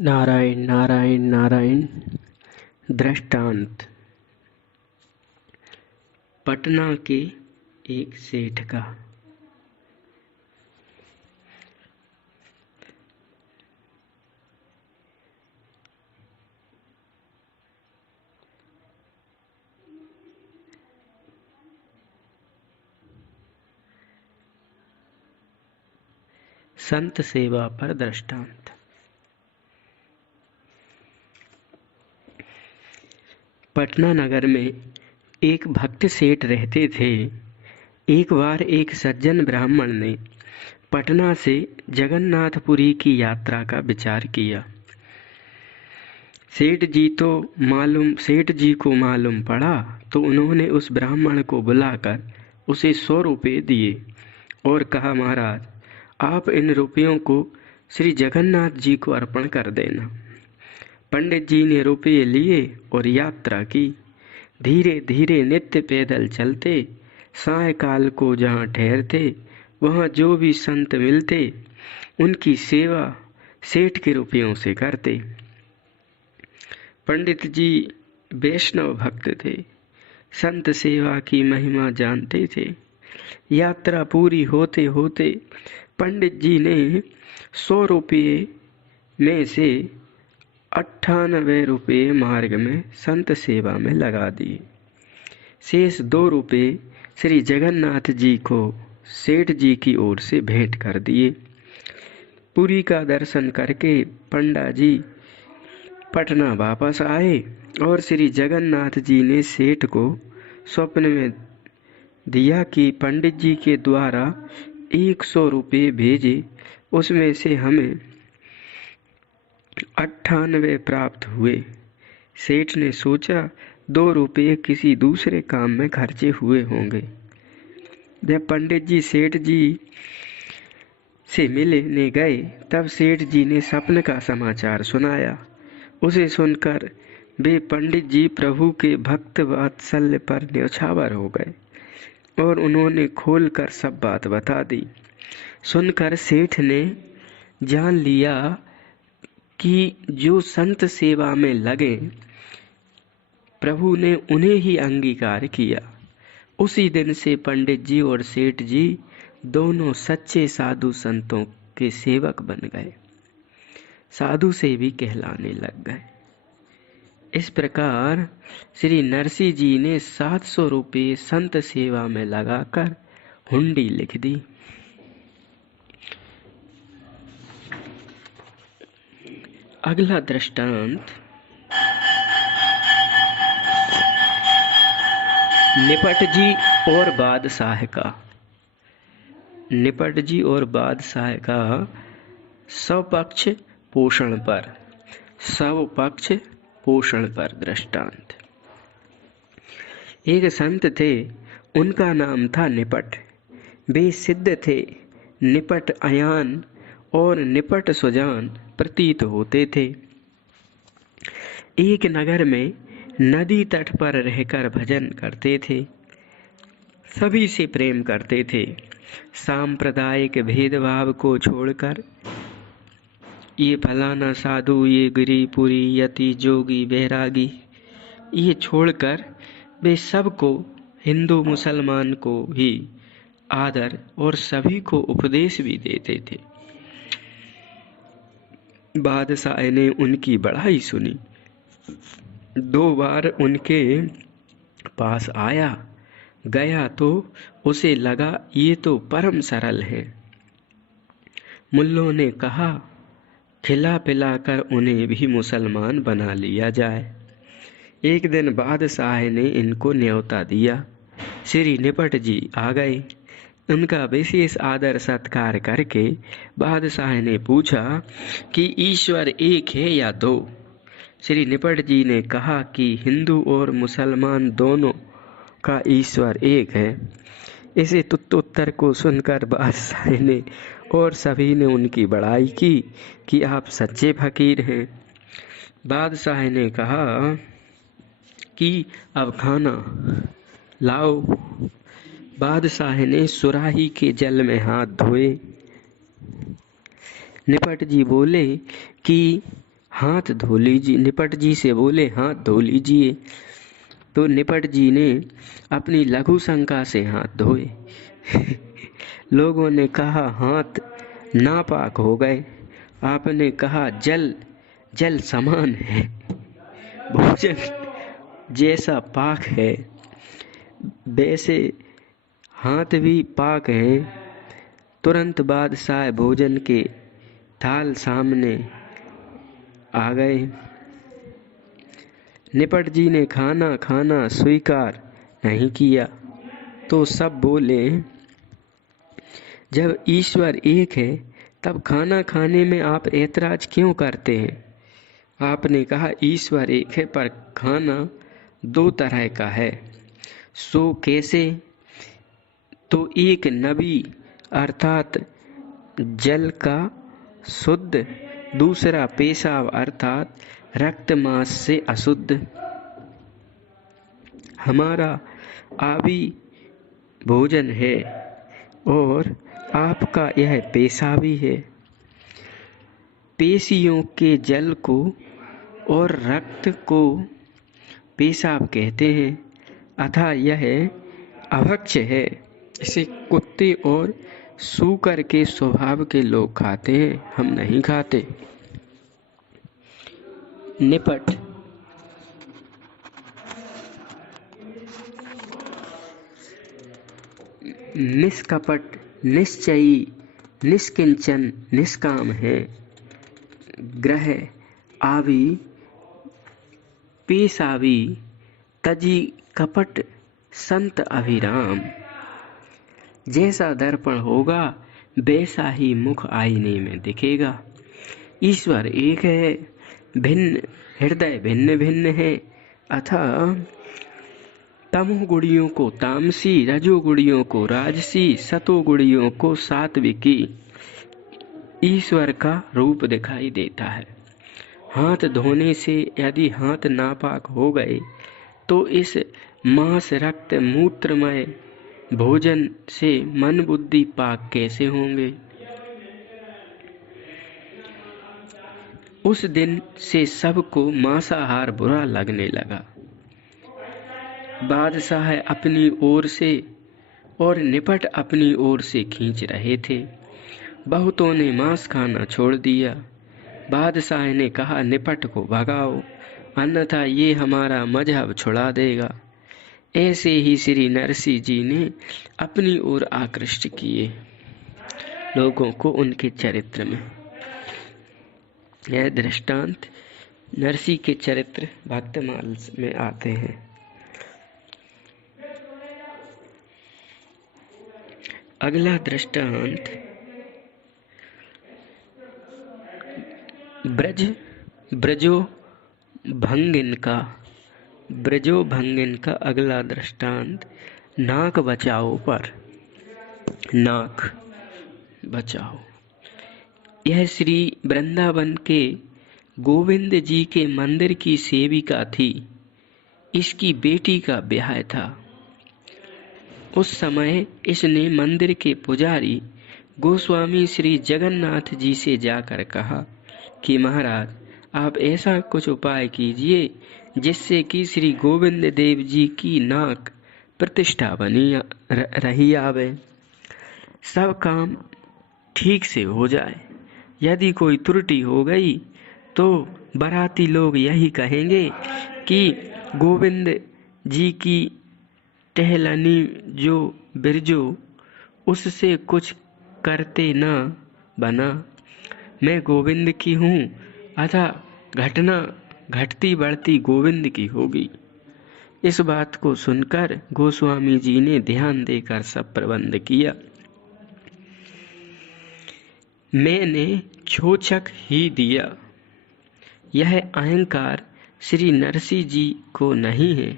नारायण नारायण नारायण। दृष्टांत। पटना के एक सेठ का। संत सेवा पर दृष्टांत। पटना नगर में एक भक्त सेठ रहते थे। एक बार एक सज्जन ब्राह्मण ने पटना से जगन्नाथपुरी की यात्रा का विचार किया। सेठ जी को मालूम पड़ा तो उन्होंने उस ब्राह्मण को बुलाकर उसे 100 रुपये दिए और कहा, महाराज, आप इन रुपयों को श्री जगन्नाथ जी को अर्पण कर देना। पंडित जी ने रुपये लिए और यात्रा की। धीरे धीरे नित्य पैदल चलते। सायंकाल को जहाँ ठहरते वहाँ जो भी संत मिलते उनकी सेवा सेठ के रुपयों से करते। पंडित जी वैष्णव भक्त थे, संत सेवा की महिमा जानते थे। यात्रा पूरी होते होते पंडित जी ने 100 रुपये में से 98 रुपये मार्ग में संत सेवा में लगा दिए। शेष 2 रुपये श्री जगन्नाथ जी को सेठ जी की ओर से भेंट कर दिए। पुरी का दर्शन करके पंडा जी पटना वापस आए और श्री जगन्नाथ जी ने सेठ को स्वप्न में दिया कि पंडित जी के द्वारा 100 रुपये भेजे, उसमें से हमें 98 प्राप्त हुए। सेठ ने सोचा 2 रुपये किसी दूसरे काम में खर्चे हुए होंगे। जब पंडित जी सेठ जी से मिलने गए तब सेठ जी ने स्वप्न का समाचार सुनाया। उसे सुनकर वे पंडित जी प्रभु के भक्त वात्सल्य पर न्यौछावर हो गए और उन्होंने खोलकर सब बात बता दी। सुनकर सेठ ने जान लिया कि जो संत सेवा में लगे प्रभु ने उन्हें ही अंगीकार किया। उसी दिन से पंडित जी और सेठ जी दोनों सच्चे साधु संतों के सेवक बन गए, साधु से भी कहलाने लग गए। इस प्रकार श्री नरसिंह जी ने 700 रुपये संत सेवा में लगाकर हुंडी लिख दी। अगला दृष्टांत निपट जी और बादशाह का। निपट जी और बादशाह का स्वपक्ष पोषण पर दृष्टांत। एक संत थे, उनका नाम था निपट। वे सिद्ध थे, निपट अयान और निपट सुजान प्रतीत होते थे। एक नगर में नदी तट पर रहकर भजन करते थे। सभी से प्रेम करते थे। सांप्रदायिक भेदभाव को छोड़कर ये फलाना साधु, ये गिरिपुरी, यति, जोगी, बैरागी, ये छोड़कर वे सबको, हिंदू मुसलमान को भी आदर और सभी को उपदेश भी देते थे। बादशाह ने उनकी बड़ाई सुनी। 2 बार उनके पास गया तो उसे लगा ये तो परम सरल है। मुल्लों ने कहा खिला पिलाकर उन्हें भी मुसलमान बना लिया जाए। एक दिन बादशाह ने इनको न्योता दिया। श्री निपट जी आ गए। उनका विशेष आदर सत्कार करके बादशाह ने पूछा कि ईश्वर एक है या 2? श्री निपट जी ने कहा कि हिंदू और मुसलमान दोनों का ईश्वर एक है। इसे उत्तर को सुनकर बादशाह ने और सभी ने उनकी बड़ाई की कि आप सच्चे फकीर हैं। बादशाह ने कहा कि अब खाना लाओ। बादशाह ने सुराही के जल में हाथ धोए। निपट जी बोले कि हाथ धो लीजिए। निपट जी से बोले हाथ धो लीजिए। तो निपट जी ने अपनी लघु शंका से हाथ धोए। लोगों ने कहा हाथ नापाक हो गए। आपने कहा जल जल समान है, भोजन जैसा पाक है वैसे हाथ भी पाक हैं। तुरंत बादशाह भोजन के थाल सामने आ गए। निपट जी ने खाना खाना स्वीकार नहीं किया तो सब बोले जब ईश्वर एक है तब खाना खाने में आप ऐतराज क्यों करते हैं? आपने कहा ईश्वर एक है पर खाना दो तरह का है। सो कैसे? तो एक नबी अर्थात जल का शुद्ध, दूसरा पेशाब अर्थात रक्त मांस से अशुद्ध। हमारा आबी भोजन है और आपका यह पेशाबी है। पेशियों के जल को और रक्त को पेशाब कहते हैं, अतः यह अभक्ष्य है। इसे कुत्ते और सूकर के स्वभाव के लोग खाते हैं, हम नहीं खाते। निपट निष्कपट, निश्चयी, निष्किंचन, निष्काम है। ग्रह आवी पेशावी, तजी कपट संत अभिराम। जैसा दर्पण होगा वैसा ही मुख आईने में दिखेगा। ईश्वर एक है, भिन्न हृदय भिन्न भिन्न है, अतः तमोगुणियों को तामसी, रजोगुणियों को राजसी, सतोगुणियों को सात्विकी ईश्वर का रूप दिखाई देता है। हाथ धोने से यदि हाथ नापाक हो गए तो इस मांस रक्त मूत्रमय भोजन से मन बुद्धि पाक कैसे होंगे? उस दिन से सबको मांसाहार बुरा लगने लगा। बादशाह अपनी ओर से और निपट अपनी ओर से खींच रहे थे। बहुतों ने मांस खाना छोड़ दिया। बादशाह ने कहा निपट को भगाओ, अन्यथा ये हमारा मजहब छुड़ा देगा। ऐसे ही श्री नरसिंह जी ने अपनी ओर आकृष्ट किए लोगों को उनके चरित्र में। यह दृष्टांत नरसिंह के चरित्र भक्तमाल में आते हैं। अगला दृष्टांत ब्रजो भंगिन का अगला दृष्टांत नाक बचाओ पर। नाक बचाओ यह श्री वृंदावन के गोविंद जी के मंदिर की सेविका थी। इसकी बेटी का ब्याह था। उस समय इसने मंदिर के पुजारी गोस्वामी श्री जगन्नाथ जी से जाकर कहा कि महाराज आप ऐसा कुछ उपाय कीजिए जिससे कि श्री गोविंद देव जी की नाक प्रतिष्ठा बनी रही आवे, सब काम ठीक से हो जाए। यदि कोई त्रुटि हो गई तो बाराती लोग यही कहेंगे कि गोविंद जी की टहलनी जो बिरजो उससे कुछ करते न बना। मैं गोविंद की हूँ, अतः घटना घटती बढ़ती गोविंद की होगी। इस बात को सुनकर गोस्वामी जी ने ध्यान देकर सब प्रबंध किया। मैंने छोचक ही दिया। यह अहंकार श्री नरसिंह जी को नहीं है,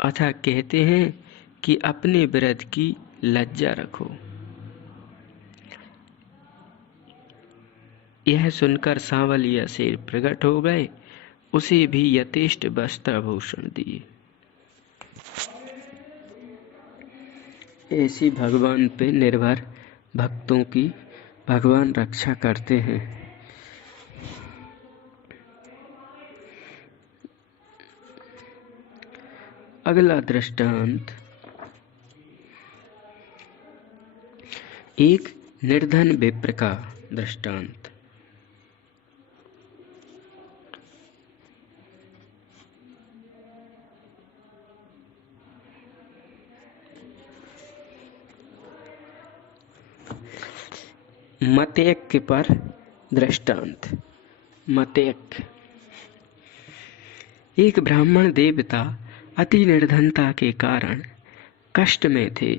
अतः कहते हैं कि अपने व्रत की लज्जा रखो। यह सुनकर सांवलिया शेर प्रकट हो गए, उसे भी यथेष्ट वस्त्राभूषण दिए। ऐसी भगवान पे निर्भर भक्तों की भगवान रक्षा करते हैं। अगला दृष्टांत, एक निर्धन विप्र का दृष्टांत। मतेक्य पर दृष्टांत। मतेक्य, एक ब्राह्मण देवता अति निर्धनता के कारण कष्ट में थे।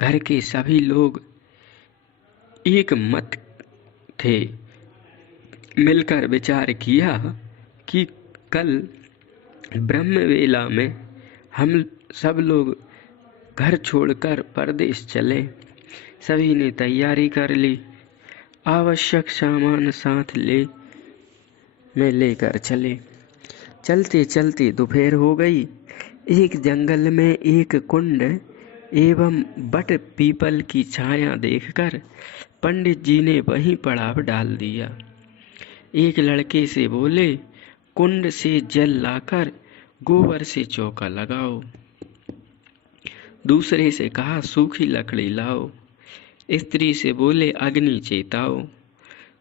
घर के सभी लोग एक मत थे। मिलकर विचार किया कि कल ब्रह्म वेला में हम सब लोग घर छोड़कर परदेश चले। सभी ने तैयारी कर ली। आवश्यक सामान साथ में लेकर चले। चलते चलते दोपहर हो गई। एक जंगल में एक कुंड एवं बट पीपल की छाया देखकर पंडित जी ने वहीं पड़ाव डाल दिया। एक लड़के से बोले, कुंड से जल लाकर गोबर से चौका लगाओ। दूसरे से कहा, सूखी लकड़ी लाओ। स्त्री से बोले, अग्नि चेताओ।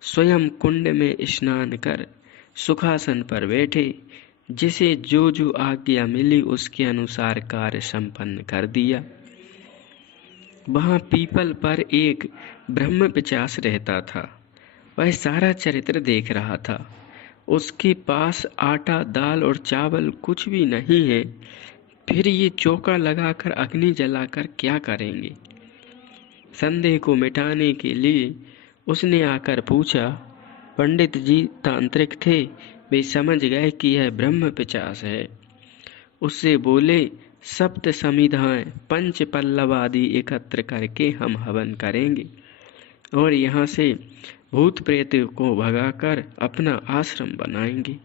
स्वयं कुंड में स्नान कर सुखासन पर बैठे। जिसे जो जो आज्ञा मिली उसके अनुसार कार्य संपन्न कर दिया। वहां पीपल पर एक ब्रह्म पिशाच रहता था। वह सारा चरित्र देख रहा था। उसके पास आटा, दाल और चावल कुछ भी नहीं है। फिर ये चौका लगाकर अग्नि जलाकर क्या करेंगे? संदेह को मिटाने के लिए उसने आकर पूछा। पंडित जी तांत्रिक थे। वे समझ गए कि यह ब्रह्म पिशाच है। उससे बोले, सप्त समिधाएं, पंच पल्लव आदि एकत्र करके हम हवन करेंगे और यहाँ से भूत प्रेत को भगाकर अपना आश्रम बनाएंगे।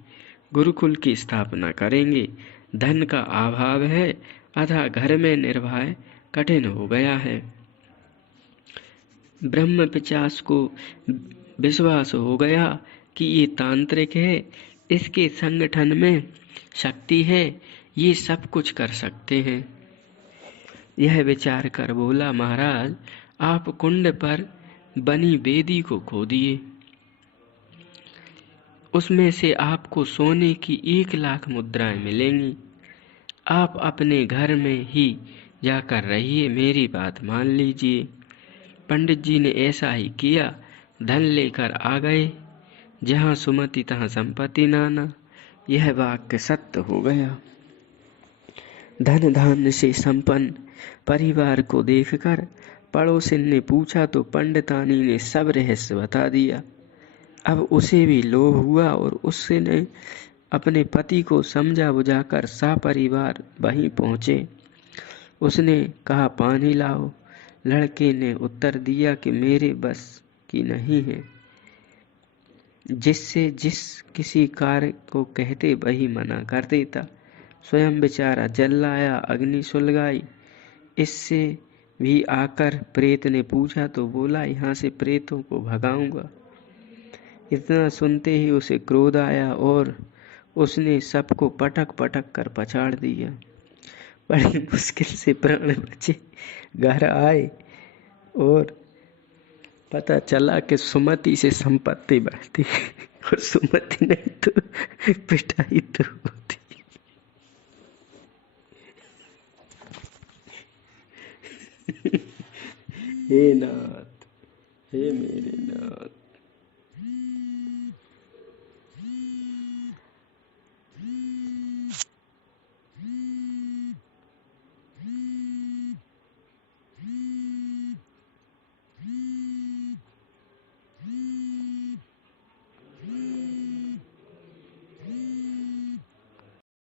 गुरुकुल की स्थापना करेंगे। धन का अभाव है, अतः घर में निर्वाह कठिन हो गया है। ब्रह्म पिशाच को विश्वास हो गया कि ये तांत्रिक है, इसके संगठन में शक्ति है, ये सब कुछ कर सकते हैं। यह विचार कर बोला, महाराज आप कुंड पर बनी वेदी को खोदिए। उसमें से आपको सोने की 1,00,000 मुद्राएं मिलेंगी। आप अपने घर में ही जाकर रहिए, मेरी बात मान लीजिए। पंडित जी ने ऐसा ही किया। धन लेकर आ गए। जहाँ सुमति तहाँ संपत्ति नाना। यह वाक्य सत्य हो गया। धन धान्य से संपन्न परिवार को देखकर पड़ोसिन ने पूछा तो पंडितानी ने सब रहस्य बता दिया। अब उसे भी लोभ हुआ और उसने अपने पति को समझा बुझाकर सपरिवार वहीं पहुंचे। उसने कहा, पानी लाओ। लड़के ने उत्तर दिया कि मेरे बस की नहीं है। जिससे जिस किसी कार्य को कहते वही मना कर देता। स्वयं बेचारा जल लाया, अग्नि सुलगाई। इससे भी आकर प्रेत ने पूछा तो बोला, यहाँ से प्रेतों को भगाऊंगा। इतना सुनते ही उसे क्रोध आया और उसने सबको पटक पटक कर पछाड़ दिया। बड़ी मुश्किल से प्राण बचे। घर आए और पता चला कि सुमति से संपत्ति बढ़ती और सुमति नहीं तो पिटाई तो होती। हे नाथ, हे मेरे नाथ।